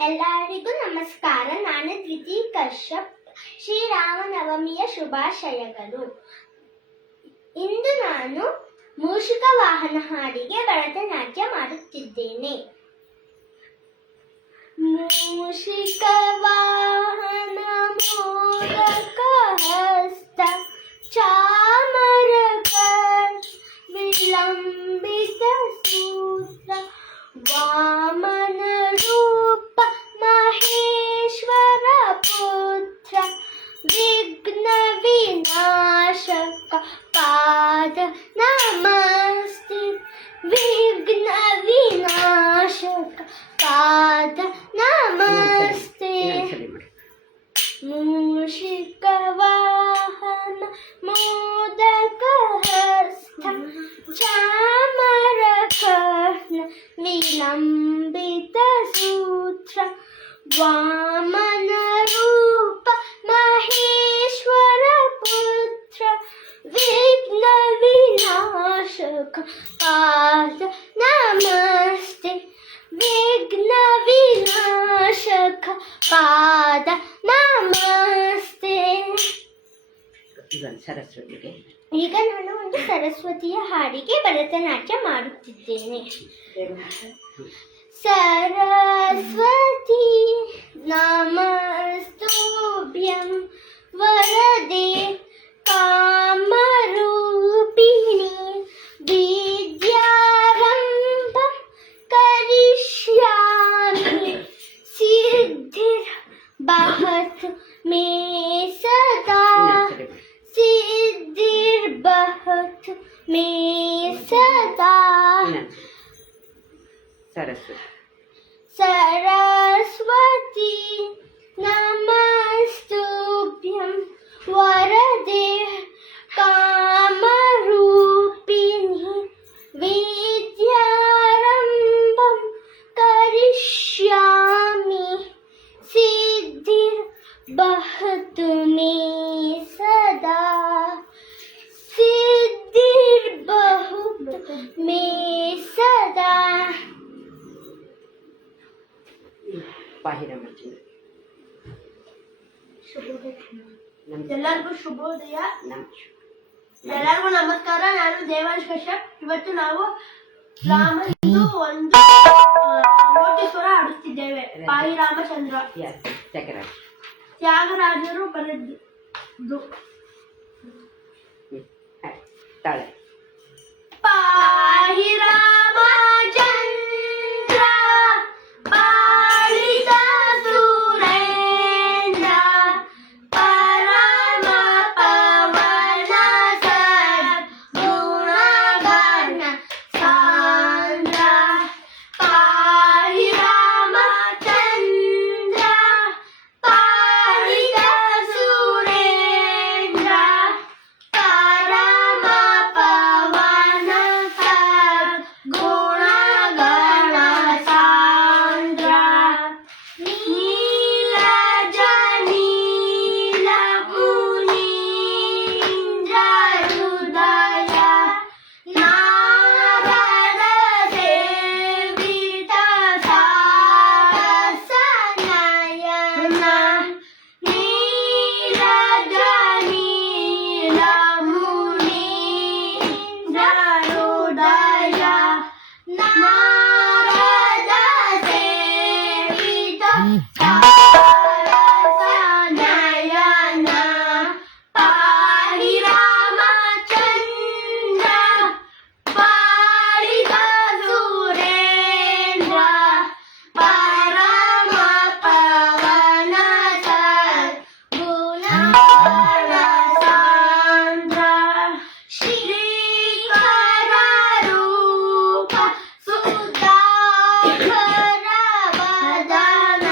ಎಲ್ಲರಿಗೂ ನಮಸ್ಕಾರ. ನಾನು ದ್ವಿತಿ ಕಶ್ಯಪ್. ಶ್ರೀರಾಮನವಮಿಯ ಶುಭಾಶಯಗಳು. ಇಂದು ನಾನು ಮೂಷಿಕ ವಾಹನ ಹಾಡಿಗೆ ಭರತನಾಟ್ಯ ಮಾಡುತ್ತಿದ್ದೇನೆ. ಮೂಷಿಕ ವಾಹನ ಮೋದಕ ಹಸ್ತ ಚಾಮರಕ ವಿಲಂಬಿತ ಸೂತ್ರ ವಾಮನ ರೂಪ ಮಹೇಶ್ವರ ಪುತ್ರ ವಿಘ್ನ ವಿನಾಶಕ ಪಾದ ನಮಸ್ತೆ. ವಿಘ್ನ ವಿನಾಶಕ ಪಾದ ನಮಸ್ತೆ. ಮೂಷಿಕ ವಾಹನ ಮೋದಕ ಹಸ್ತ ಚಾಮರಕರ್ಣ ವಿಲಂಬಿತ ಸೂತ್ರ ವಾಮನ ರೂಪ ಮಹೇಶ್ವರ ಪುತ್ರ ವಿಘ್ನ ವಿನಾಶಕ ಪಾದ ನಮಸ್ತೆ. ವಿಘ್ನ ವಿನಾಶಕ ಪಾದ ನಮಸ್ತೆ. ಸರಸ್ವತಿಗೆ ಈಗ ನಾನು ಒಂದು ಸರಸ್ವತಿಯ ಹಾಡಿಗೆ ಭರತನಾಟ್ಯ ಮಾಡುತ್ತಿದ್ದೇನೆ. ಸರಸ್ವತಿ ನಮಸ್ತುಭ್ಯಂ ವರದೆ ಕಾಮರೂಪಿಣಿ ವಿದ್ಯಾರಂಭಂ ಕರಿಷ್ಯಾಮಿ. ಸಿದ್ಧಿರ್ ಭವತು ಮೇ ಸದಾ. ಸಿದ್ಧಿರ್ಭವತು ಮೇ ಸದಾ. ಸರಸ್ವತಿ ನಮಸ್ತುಭ್ಯಂ ವರದೆ ಕಾಮರೂಪಿಣಿ ವಿದ್ಯಾರಂಭಂ ಕರಿಷ್ಯಾಮಿ. ಸಿದ್ಧಿರ್ಭವತು ಮೇ ಸದಾ. ಸಿದ್ಧಿರ್ಭವತು ಮೇ ಸದಾ. ಎಲ್ಲರಿಗೂ ಶುಭೋದಯ. ಎಲ್ಲರಿಗೂ ನಮಸ್ಕಾರ. ನಾನು ದೇವಾಂಶ್ ಕಶ್ಯಪ್. ಇವತ್ತು ನಾವು ರಾಮ ಎಂದು ಒಂದು ನೋಟೇಶ್ವರ ಆಡುತ್ತಿದ್ದೇವೆ. ಪಾಯಿ ರಾಮಚಂದ್ರ ತ್ಯಾಗರಾಜರು ಬರೆದ್ದು. ಪಾಯಿ ರಾಮಚಂದ್ರ ಪಾಲಿತ ಸುರೇಂದ್ರ ಪರಮ ಪವನ ಸದ್ಗುಣಗಣ ಸಾಂದ್ರ. ಪಾಯಿ ರಾಮಚಂದ್ರ ಪಾಲಿತ ಸುರೇಂದ್ರ ಪರಮ ಪವನ ಸದ್ಗುಣಗಣ ಸಾಂದ್ರ. ನೀಲಜ ನೀಲ ಮುನೀಂದ್ರ ಹೃದಯ ನಾರದ ಸೇವಿತ ಸಾರಸ ನಯನ. ನೀಲಜ ನೀಲ ಮುನೀಂದ್ರ ಹೃದಯ ನಾರದ ಸೇವಿತ ಸಾರಸ ನಯನ. ಪಾಹಿ ರಾಮಚಂದ್ರ ಪಾಲಿತ ಸುರೇಂದ್ರ ಪರಮ ಪವನ ಸದ್ಗುಣಗಣ ಸಾಂದ್ರ. ಶ್ರೀಕರ ರೂಪ ಸುಧಾಕರ ವದನ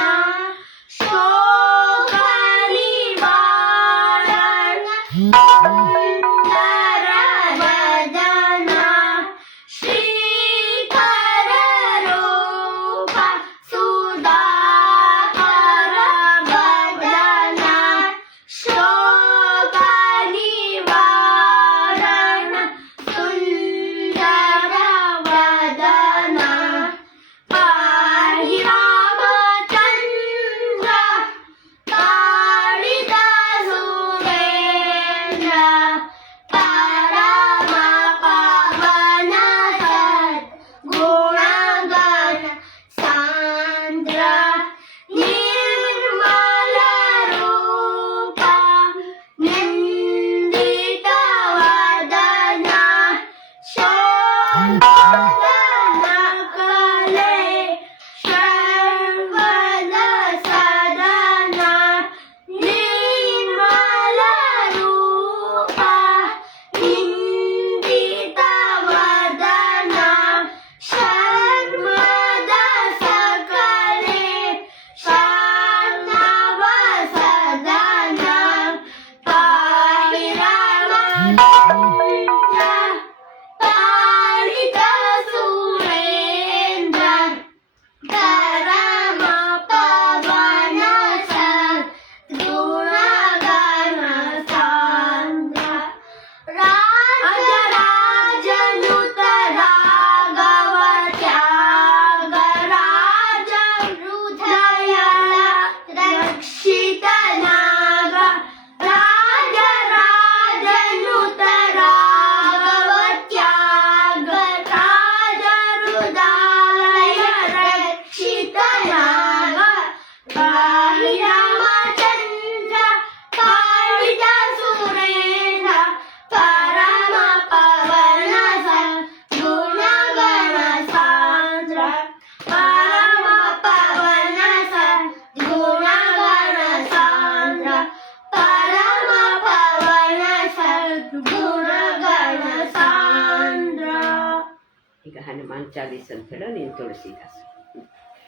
ಚಾಲೀಸ್ ಅಂತ ಹೇಳೋ ನೀನು ತುಳಸಿದಾಸ.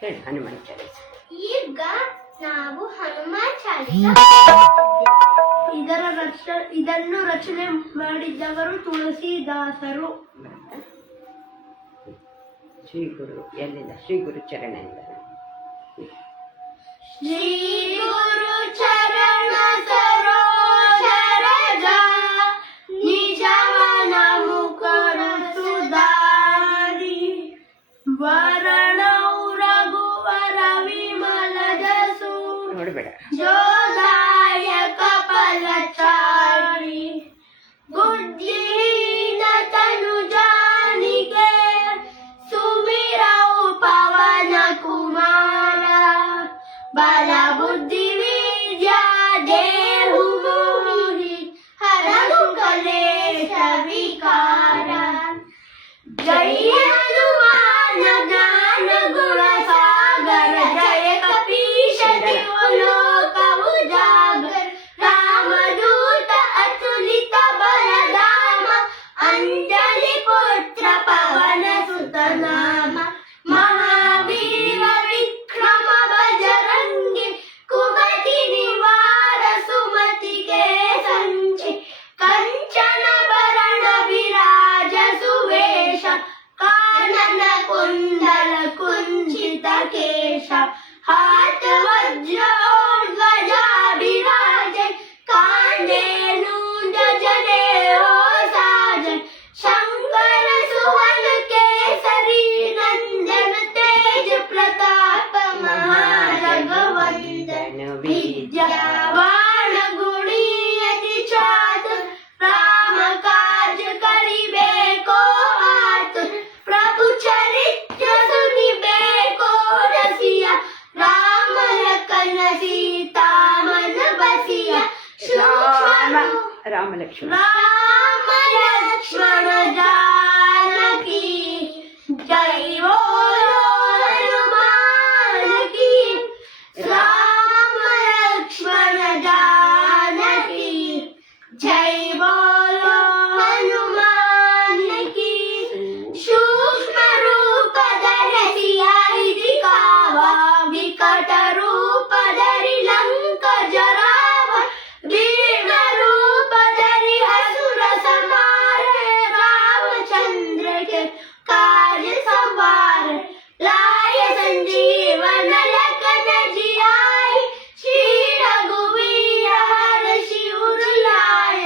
ಹೇಳಿ ಹನುಮಾನ್ ಚಾಲೀಸ್. ಈಗ ನಾವು ಹನುಮಾನ್ ಚಾಲಿಸ ಇದನ್ನು ರಚನೆ ಮಾಡಿದ್ದವರು ತುಳಸಿದಾಸರು. ಶ್ರೀ ಗುರು ಎಲ್ಲಿಂದ? ಶ್ರೀ ಗುರು ಚರಣದಿಂದ. ಶ್ರೀ ಗುರು ಚರಣ ಸರೋಜ ರಜ ನಿಜ ಮನ ಮುಕುರ ಸುಧಾರಿ ವರಣೌ ರಘುವರ ವಿಮಲ ಜಸು ನೋಡಬೇಡ. ಜೋದಾಯಕ ಫಲಚಾರಿ ಬುದ್ಧಿಹೀನ ತನು ಜಾನಿಗೆ ಸುಮಿರೌ ಪವನ ಕುಮಾರ ಬಲ ಬುದ್ಧಿ ವಿದ್ಯಾ ದೇಹು ಮೋಹಿ ಹರನು ಕಲೇಶ ವಿಕಾರ ಜಯ ಹನುಮಾನ ಜ್ಞಾನ ಗುಣ ಸಾಗರ ಜಯ ಕಪೀಶ ದೇವಲೋಕ ಉಜಾಗರ ರಾಮದೂತ ಅತುಲಿತ ಬಲಧಾಮ ಅಂಜಲಿ ಪುತ್ರ ಪವನ ಸುತ ನಾಮ ಮಹಾವೀರ ವಿಕ್ರಮ ಬಜರಂಗಿ ಕುಮತಿ ನಿವಾರ ಸುಮತಿಗೆ ಸಂಚಿ ಕಂಚನ ಭರಣ ವಿರಾಜ ಸುವೇಶ ಕಾನನ ಕುಂಡಲ ಕುಂಚಿತ ಕೇಶ ಹಾತ ವಜ್ರೋಧ್ವಜಾ ವಿರಾಜ ಕಾಂಡೇನು ಜನೆ ಹೋ ಸಾಜನ್ ಶಂಕರ ಸುವನ ಕೇಸರಿ ನಂದನ ತೇಜ ಪ್ರತಾಪ ಮಹಾರಘವಂದನ ವಿದ್ಯಾವಾಣ ಗುಣಿಯತಿ ಚಾತುರ ರಾಮ ಕಾज करिबेको आतुर प्रभु चरित्र सुनिबेको रसिया राम लखन सीता मन बसिया ರಾಮ ರಾಮ ಲಕ್ಷ್ಮಣ. राम लक्ष्मण जानकी जय बोलो हनुमान की राम लक्ष्मण जानकी जय बोलो हनुमान की सूक्ष्म रूप धरि आई दिखावा विकट रूप धरि लंक जरावा भीम रूप धरि असुर संहारे रामचंद्र के कार्य संवार लाय संजीवन लखन जियाय श्री रघुवीर हर्षि उर लाय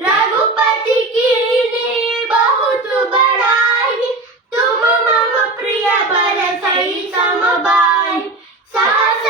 रघुपति कीन्ही बहुत बड़ाई तुम मम प्रिय भरत सम भाई सहस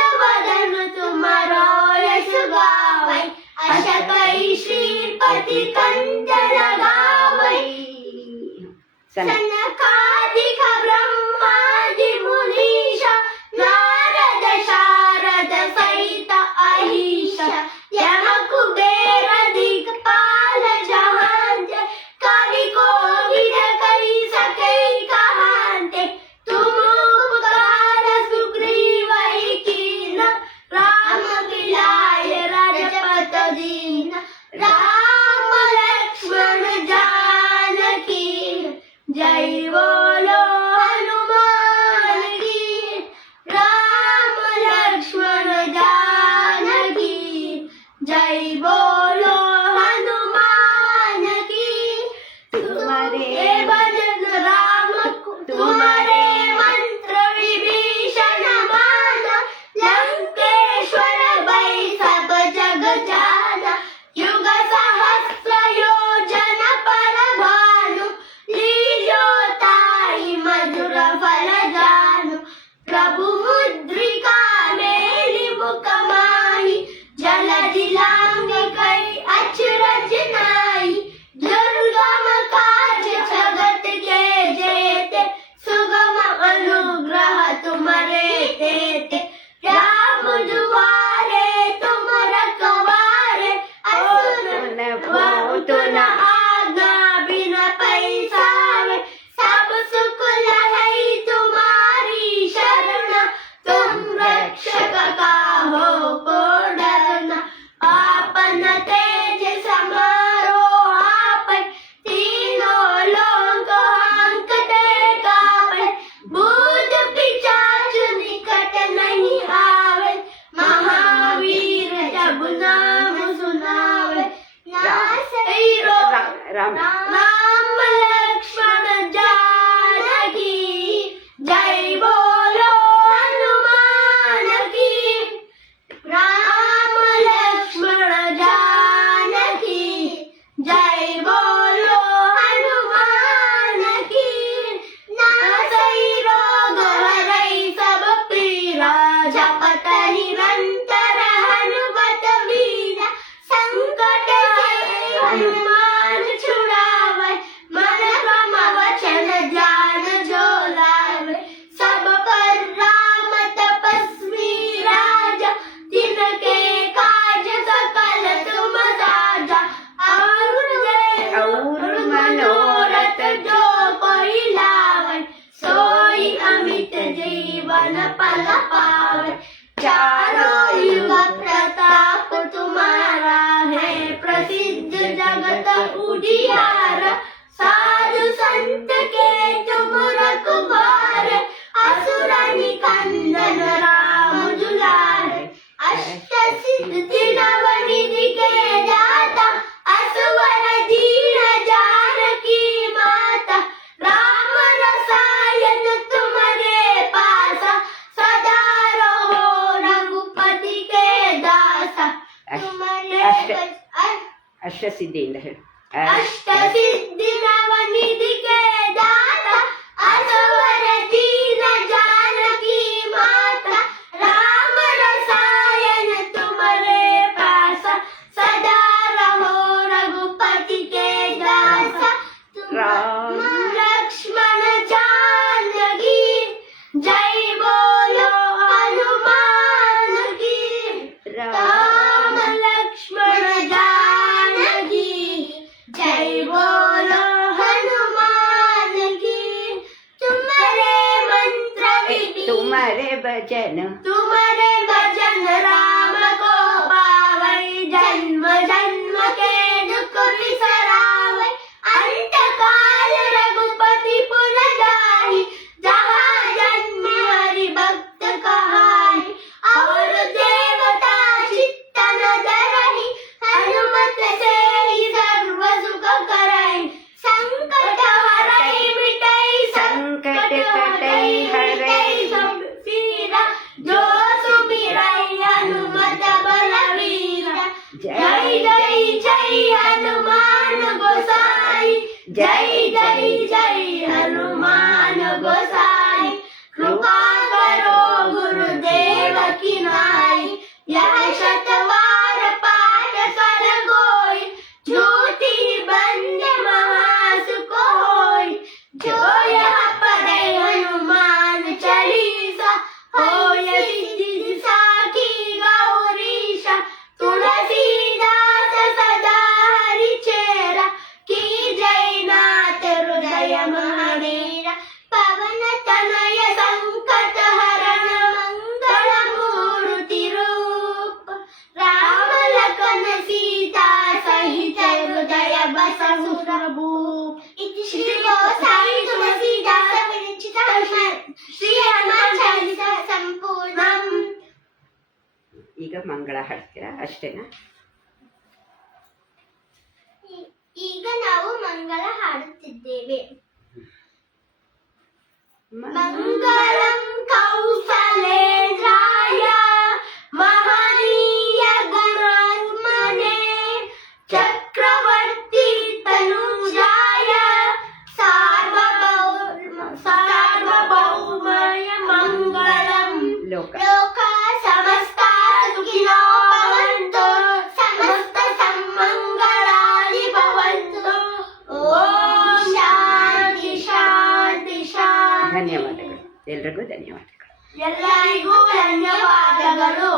चारों युग प्रताप तुम्हारा है प्रसिद्ध जगत उजियारा साधु संत के तुम रखवारे असुर निकंदन राम दुलारे अष्ट सिद्धि नवनिधि के दाता असवर दीन जानकी माता राम रसायन तुम्हारे पासा सदा रहो रघुपति के दासा तुम्हारे ಅಷ್ಟಸಿದ್ಧಿಯಿಂದ ಹೇಳು. अष्ट सिद्धि नवनिधि के दाता असवर दीन जानकी माता राम रसायन तुम्हारे पासा सदा रहो रघुपति के दासा राम लक्ष्मण जानकी जय बोलो हनुमान की राम लक्ष्मण जानकी जय बोलो हनुमान की तुम्हारे मंत्र विधि तुम्हारे भजन तुम्हारे भजन राम को पावै जन्म जन्म के दुख बिसरावै अंत काल रघुपति पुर जाहि जहाँ जन्म हरि भक्त कहाई और देवता चित्तन धरहि हनुमत से ही सर्व सुख करई संकट हरई मिटई संकट कटई हरई सब पीरा जो सुमिरई हनुमत बलवीरा जय जय जय हनुमान गोसाई जय जय जय हनुमान गोसाई कृपा करो गुरुदेव की नाई यह शतवार पाठ कर गोई झूठी बंद महासुख होई जो यह पढ़े हनुमान चालीसा होय सिद्धि साखी गौरीशा तुलसीदास सदा हरि चेरा की जय नाथ हृदय महावीरा पवन तनय संकट हरण मंगल मूर्ति रूप राम लखन सीता सहित हृदय बसहु प्रभूप इति श्री गोसाई तुलसीदास विरचित श्री हनुमान चालीसा संपूर्णम. ಈಗ ಮಂಗಳ ಹಾಡ್ತೀರಾ ಅಷ್ಟೇನಾ? ಈಗ ನಾವು ಮಂಗಳ ಹಾಡುತ್ತಿದ್ದೇವೆ. मंगलम कौसलेन्द्राय महनीय गुणात्मने चक्रवर्ती तनुजाय सार्वभौमाय मंगलम ಲೋಕ लोका समस्ता सुखिनो भवन्तु समस्त सम्मङ्गलानि भवन्तु ओम शांति शांति शांति. ಧನ್ಯವಾದಗಳು, ಎಲ್ರಿಗೂ ಧನ್ಯವಾದಗಳು. ಎಲ್ಲರಿಗೂ ಧನ್ಯವಾದಗಳು.